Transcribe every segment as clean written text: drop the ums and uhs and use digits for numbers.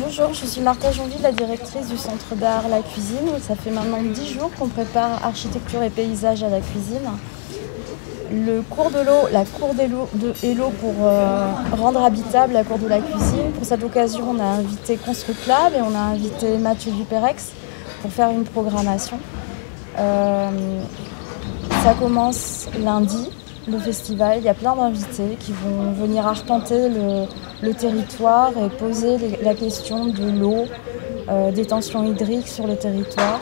Bonjour, je suis Martha Jonville, la directrice du Centre d'art La Cuisine. Ça fait maintenant 10 jours qu'on prépare architecture et paysage à la cuisine. Le cours de l'eau, la cour de l'eau pour rendre habitable la cour de la cuisine. Pour cette occasion, on a invité Construct Lab et on a invité Mathieu Duperex pour faire une programmation. Ça commence lundi, le festival. Il y a plein d'invités qui vont venir arpenter le territoire et poser la question de l'eau, des tensions hydriques sur le territoire.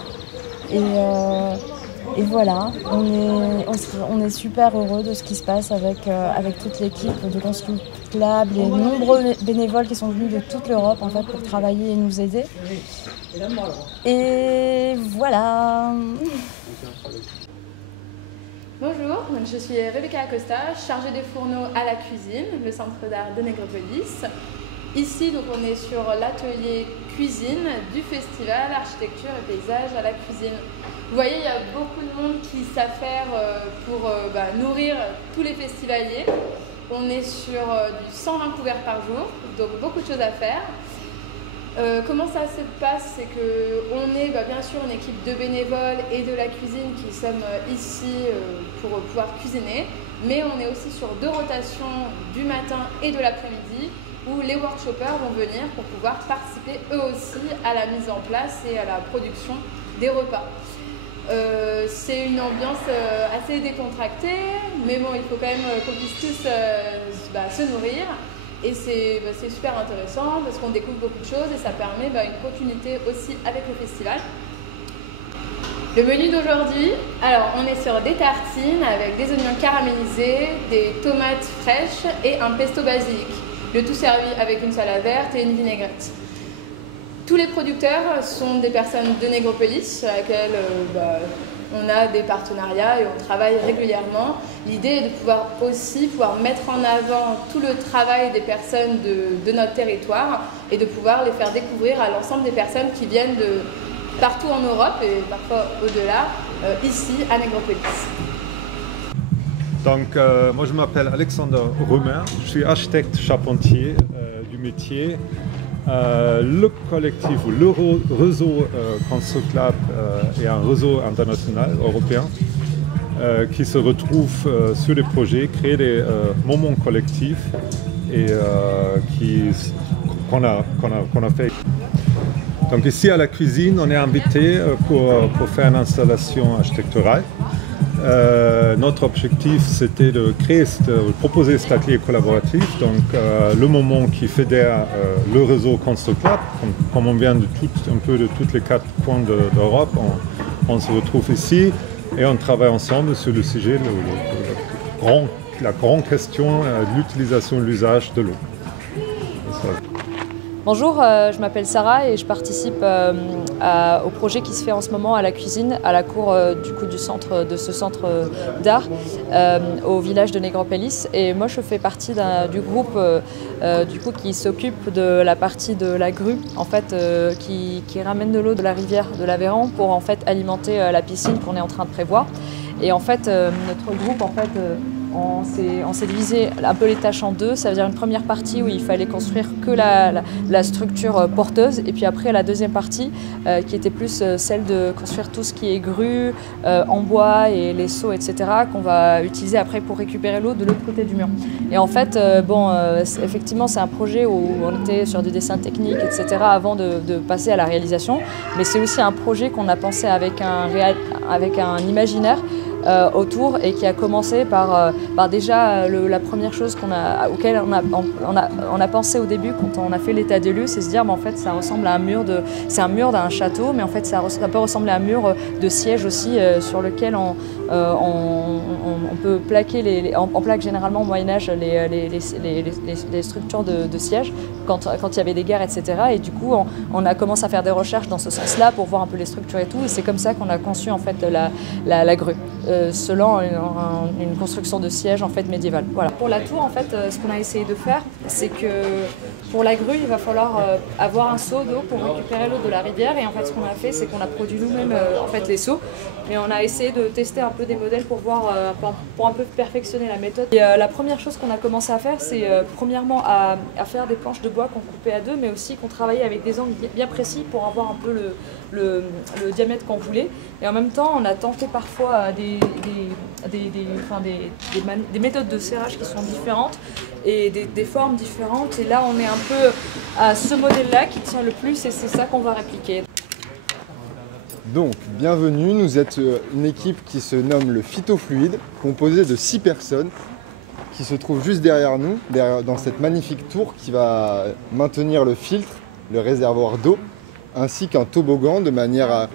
Et voilà, on est super heureux de ce qui se passe avec toute l'équipe de Construct Lab, les nombreux bénévoles qui sont venus de toute l'Europe en fait, pour travailler et nous aider. Et voilà. Bonjour, je suis Rebecca Acosta, chargée des fourneaux à la cuisine, le centre d'art de Négropolis. Ici, donc, on est sur l'atelier cuisine du festival Architecture et paysage à la cuisine. Vous voyez, il y a beaucoup de monde qui s'affaire pour nourrir tous les festivaliers. On est sur du 120 couverts par jour, donc beaucoup de choses à faire. Comment ça se passe? C'est qu'on est bien sûr une équipe de bénévoles et de la cuisine qui sommes ici pour pouvoir cuisiner, mais on est aussi sur 2 rotations du matin et de l'après-midi où les workshoppers vont venir pour pouvoir participer eux aussi à la mise en place et à la production des repas. C'est une ambiance assez décontractée, mais bon, il faut quand même qu'on puisse tous se nourrir. Et c'est super intéressant parce qu'on découvre beaucoup de choses et ça permet une continuité aussi avec le festival. Le menu d'aujourd'hui, alors on est sur des tartines avec des oignons caramélisés, des tomates fraîches et un pesto basilic. Le tout servi avec une salade verte et une vinaigrette. Tous les producteurs sont des personnes de Négropolis avec lesquelles on a des partenariats et on travaille régulièrement. L'idée est de pouvoir aussi mettre en avant tout le travail des personnes de notre territoire et de pouvoir les faire découvrir à l'ensemble des personnes qui viennent de partout en Europe et parfois au-delà, ici à Négropolis. Donc, moi je m'appelle Alexander Römer, je suis architecte charpentier du métier. Le collectif ou le réseau Construct Lab est un réseau international européen qui se retrouve sur des projets, créer des moments collectifs et qu'on a fait. Donc ici à la cuisine, on est invité pour faire une installation architecturale. Notre objectif, c'était de proposer cet atelier collaboratif, donc le moment qui fédère le réseau Construct Lab. Comme on vient un peu de tous les 4 coins d'Europe, on se retrouve ici et on travaille ensemble sur le sujet, la grande question de l'utilisation et de l'usage de l'eau. Bonjour, je m'appelle Sarah et je participe au projet qui se fait en ce moment à la cuisine, à la cour du centre d'art au village de Négropolis. Et moi je fais partie du groupe qui s'occupe de la partie de la grue en fait, qui ramène de l'eau de la rivière de l'Aveyron pour en fait alimenter la piscine qu'on est en train de prévoir. Et en fait notre groupe en fait, on s'est divisé un peu les tâches en 2, ça veut dire une première partie où il fallait construire que la structure porteuse et puis après la deuxième partie qui était plus celle de construire tout ce qui est grue, en bois et les seaux etc. qu'on va utiliser après pour récupérer l'eau de l'autre côté du mur. Et en fait, effectivement c'est un projet où on était sur des dessins techniques etc. avant de passer à la réalisation, mais c'est aussi un projet qu'on a pensé avec un imaginaire autour et qui a commencé par déjà la première chose auquel on a pensé au début quand on a fait l'état des lieux, c'est se dire en fait ça ressemble à un mur d'un château, mais en fait ça peut ressembler à un mur de siège aussi sur lequel on peut plaquer on plaque généralement au Moyen-Âge les structures de siège quand il y avait des guerres, etc. Et du coup on a commencé à faire des recherches dans ce sens-là pour voir un peu les structures et tout, et c'est comme ça qu'on a conçu en fait la grue, selon une construction de siège en fait médiévale. Voilà. Pour la tour, en fait, ce qu'on a essayé de faire, c'est que pour la grue, il va falloir avoir un seau d'eau pour récupérer l'eau de la rivière. Et en fait, ce qu'on a fait, c'est qu'on a produit nous-mêmes en fait les seaux. Et on a essayé de tester un peu des modèles pour voir, pour un peu perfectionner la méthode. Et la première chose qu'on a commencé à faire, c'est premièrement à faire des planches de bois qu'on coupait à deux, mais aussi qu'on travaillait avec des angles bien précis pour avoir un peu le diamètre qu'on voulait. Et en même temps, on a tenté parfois des méthodes de serrage qui sont différentes et des formes différentes. Et là, on est un peu à ce modèle-là qui tient le plus, et c'est ça qu'on va répliquer. Donc, bienvenue, nous êtes une équipe qui se nomme le Phytofluide, composée de 6 personnes qui se trouvent juste derrière nous, dans cette magnifique tour qui va maintenir le filtre, le réservoir d'eau, ainsi qu'un toboggan de manière à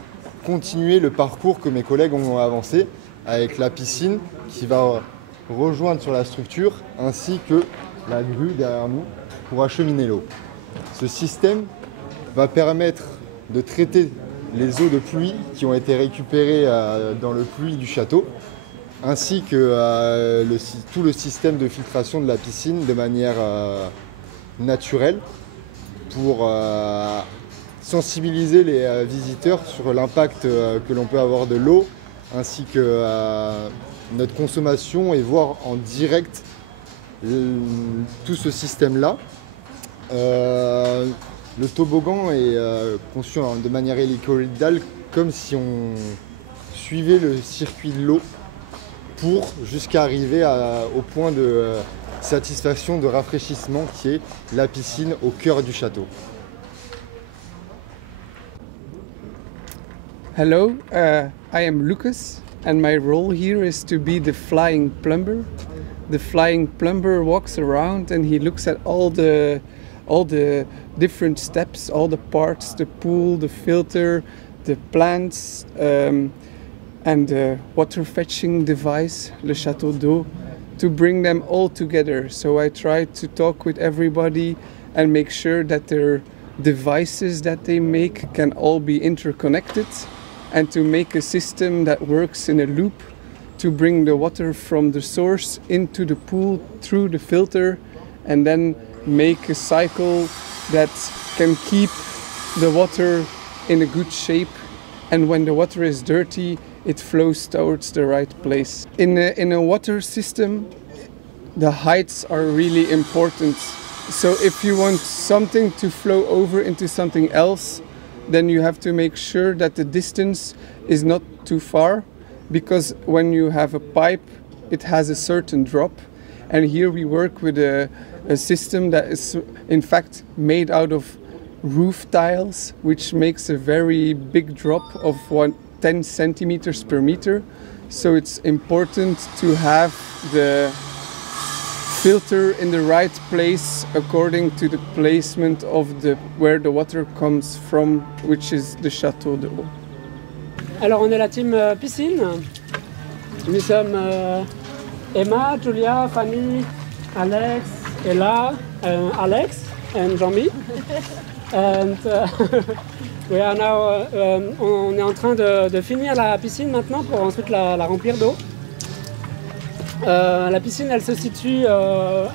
continuer le parcours que mes collègues ont avancé avec la piscine qui va rejoindre sur la structure, ainsi que la grue derrière nous pour acheminer l'eau. Ce système va permettre de traiter les eaux de pluie qui ont été récupérées dans le puits du château, ainsi que tout le système de filtration de la piscine de manière naturelle pour sensibiliser les visiteurs sur l'impact que l'on peut avoir de l'eau, ainsi que notre consommation, et voir en direct tout ce système-là. Le toboggan est conçu de manière hélicoïdale, comme si on suivait le circuit de l'eau jusqu'à arriver au point de satisfaction, de rafraîchissement qui est la piscine au cœur du château. Hello, I am Lucas, and my role here is to be the flying plumber. The flying plumber walks around and he looks at all the different steps, all the parts, the pool, the filter, the plants, and the water fetching device, le château d'eau, to bring them all together. So I try to talk with everybody and make sure that their devices that they make can all be interconnected, and to make a system that works in a loop to bring the water from the source into the pool through the filter, and then make a cycle that can keep the water in a good shape, and when the water is dirty, it flows towards the right place. In a water system, the heights are really important. So if you want something to flow over into something else, then you have to make sure that the distance is not too far, because when you have a pipe, it has a certain drop. And here we work with a system that is in fact made out of roof tiles, which makes a very big drop of 10 centimeters per meter. So it's important to have the filter in the right place according to the placement of where the water comes from, which is the château d'eau. Alors on est la team piscine. Nous sommes Emma, Julia, Fanny, Alex, Ella, Alex and Jean-Mi. And we are now, on est en train de finir la piscine maintenant pour ensuite la remplir d'eau. La piscine, elle se situe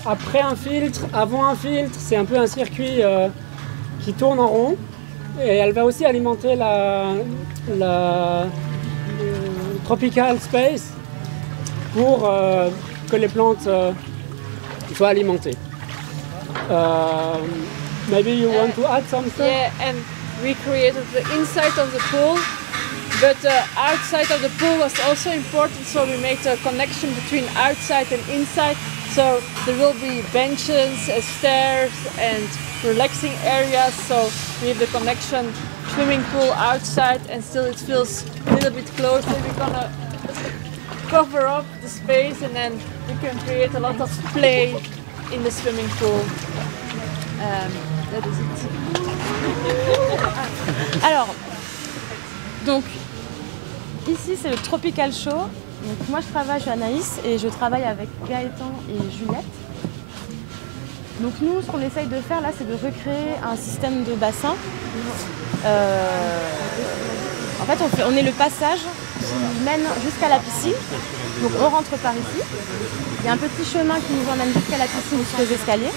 après un filtre, avant un filtre. C'est un peu un circuit qui tourne en rond. Et elle va aussi alimenter la tropical space pour que les plantes soient alimentées. Maybe you want to add something? Yeah, and we created the inside of the pool, but the outside of the pool was also important, so we made a connection between outside and inside. So there will be benches, stairs and relaxing areas, so we have the connection swimming pool outside and still it feels a little bit closer. We're gonna cover up the space, and then we can create a lot of play in the swimming pool. That is it. Alors, donc ici c'est le Tropical Show. Donc, moi je suis Anaïs et je travaille avec Gaëtan et Juliette. Donc nous, ce qu'on essaye de faire là, c'est de recréer un système de bassin. En fait, on est le passage qui mène jusqu'à la piscine. Donc on rentre par ici. Il y a un petit chemin qui nous emmène jusqu'à la piscine sur les escaliers.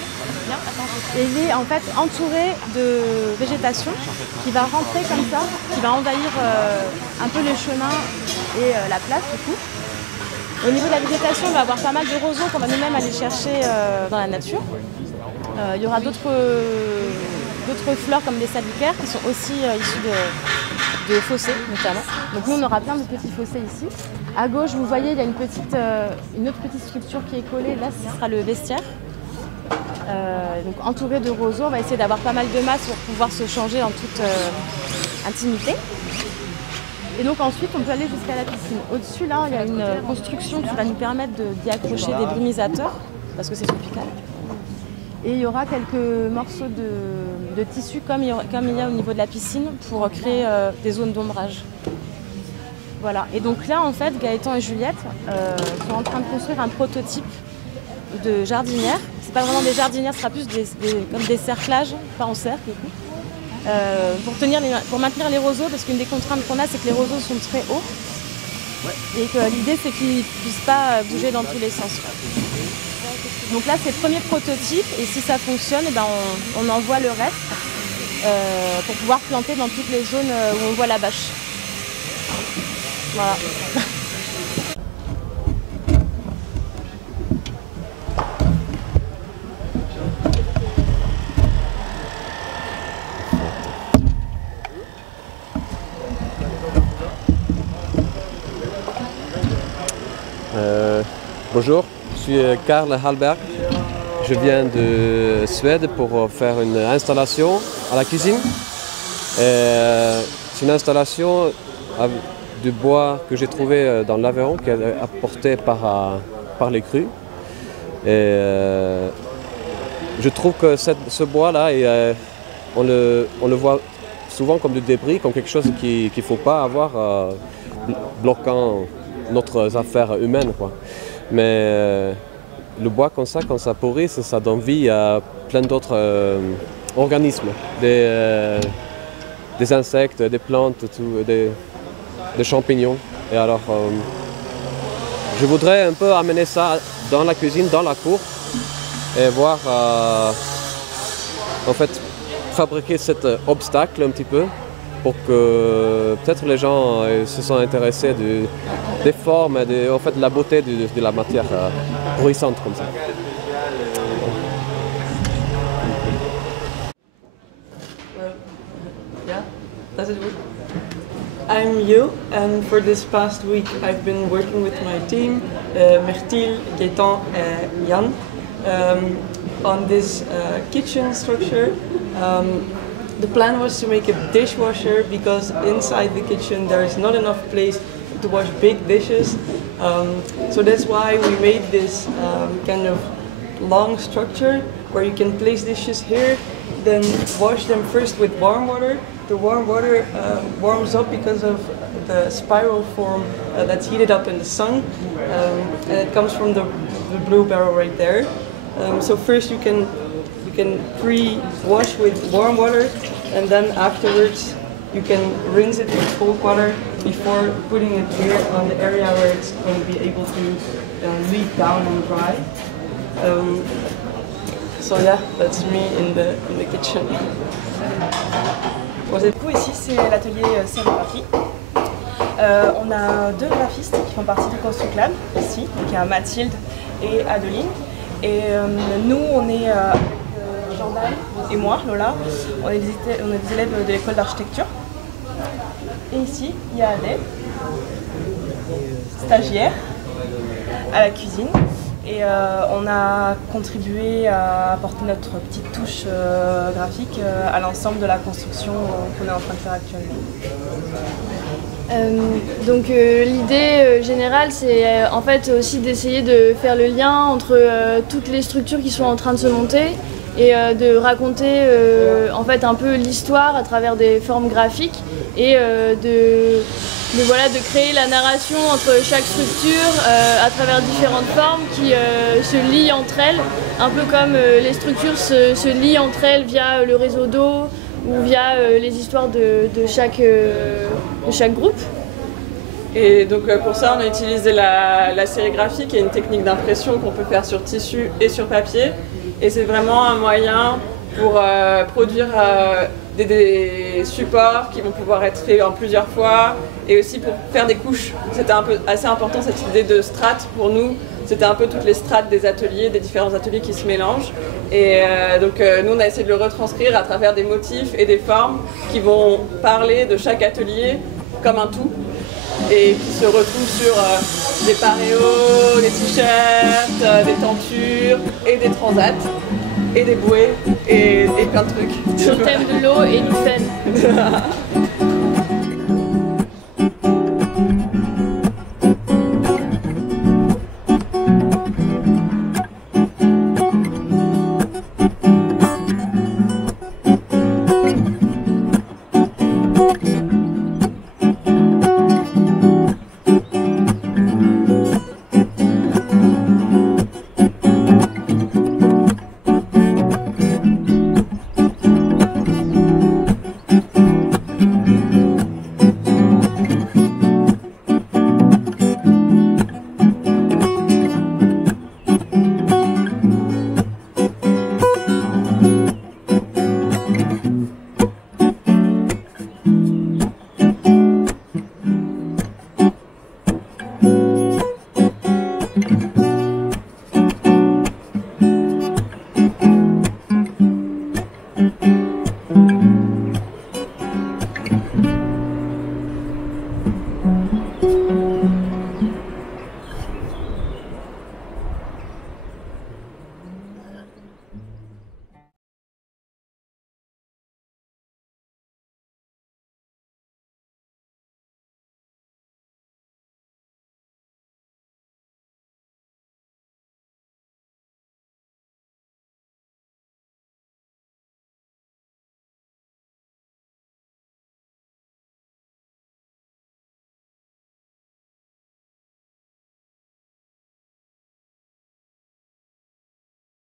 Et il est en fait entouré de végétation qui va rentrer comme ça, qui va envahir un peu le chemin et la place du coup. Au niveau de la végétation, on va avoir pas mal de roseaux qu'on va nous-mêmes aller chercher dans la nature. Il y aura d'autres fleurs comme des salicaires qui sont aussi issues de fossés notamment. Donc nous on aura plein de petits fossés ici. À gauche vous voyez il y a une autre petite structure qui est collée, là ce sera le vestiaire. Donc entouré de roseaux, on va essayer d'avoir pas mal de masse pour pouvoir se changer en toute intimité. Et donc ensuite on peut aller jusqu'à la piscine. Au-dessus là il y a une construction qui va nous permettre d'y accrocher des brumisateurs parce que c'est tropical. Et il y aura quelques morceaux de tissu comme il y a au niveau de la piscine pour créer des zones d'ombrage. Voilà. Et donc là en fait Gaëtan et Juliette sont en train de construire un prototype de jardinière. C'est pas vraiment des jardinières, ce sera plus comme des cerclages, pas en cercle du coup. Pour maintenir les roseaux, parce qu'une des contraintes qu'on a, c'est que les roseaux sont très hauts. Et que l'idée, c'est qu'ils ne puissent pas bouger dans tous les sens. Donc là, c'est le premier prototype, et si ça fonctionne, eh ben, on envoie le reste pour pouvoir planter dans toutes les zones où on voit la bâche. Voilà. Bonjour, je suis Karl Hallberg. Je viens de Suède pour faire une installation à la cuisine. C'est une installation du bois que j'ai trouvé dans l'Aveyron, qui est apporté par les crues. Et, je trouve que ce bois-là, on le voit souvent comme du débris, comme quelque chose qu'il ne faut pas avoir bloquant notre affaire humaine, quoi. Mais le bois comme ça, quand ça pourrit, ça donne vie à plein d'autres organismes, des insectes, des plantes, des champignons. Et alors, je voudrais un peu amener ça dans la cuisine, dans la cour, et voir, en fait, fabriquer cet obstacle un petit peu, pour que peut-être les gens se sont intéressés des formes et en fait, de la beauté de la matière pourrissante comme ça. Yeah, does it work? I'm Yo, and for this past week I've been working with my team, Myrtil, Gaëtan and Jan, on this kitchen structure. The plan was to make a dishwasher because inside the kitchen there is not enough place to wash big dishes. So that's why we made this kind of long structure where you can place dishes here, then wash them first with warm water. The warm water warms up because of the spiral form that's heated up in the sun, and it comes from the blue barrel right there. So first you can pre-wash with warm water, and then afterwards you can rinse it with cold water before putting it here on the area where it's going to be able to leak down and dry. So yeah, that's me in the kitchen. Du coup, ici c'est l'atelier sérigraphie. On a deux graphistes qui font partie du Construclab ici, donc il y a Mathilde et Adeline. Et nous, on est Jordan et moi, Lola, on est des élèves de l'école d'architecture. Et ici, il y a Adèle, stagiaire à la cuisine. Et on a contribué à apporter notre petite touche graphique à l'ensemble de la construction qu'on est en train de faire actuellement. L'idée générale, c'est en fait aussi d'essayer de faire le lien entre toutes les structures qui sont en train de se monter et de raconter en fait un peu l'histoire à travers des formes graphiques et de créer la narration entre chaque structure à travers différentes formes qui se lient entre elles, un peu comme les structures se lient entre elles via le réseau d'eau ou via les histoires de chaque groupe. Et donc pour ça, on a utilisé la sérigraphie, qui est une technique d'impression qu'on peut faire sur tissu et sur papier. Et c'est vraiment un moyen pour produire des supports qui vont pouvoir être faits en plusieurs fois et aussi pour faire des couches. C'était un peu assez important cette idée de strates pour nous. C'était un peu toutes les strates des ateliers, des différents ateliers qui se mélangent. Et nous, on a essayé de le retranscrire à travers des motifs et des formes qui vont parler de chaque atelier comme un tout et qui se retrouvent sur des paréos, des t-shirts, des tentures et des transats et des bouées et plein de trucs. Sur le thème de l'eau et du fen.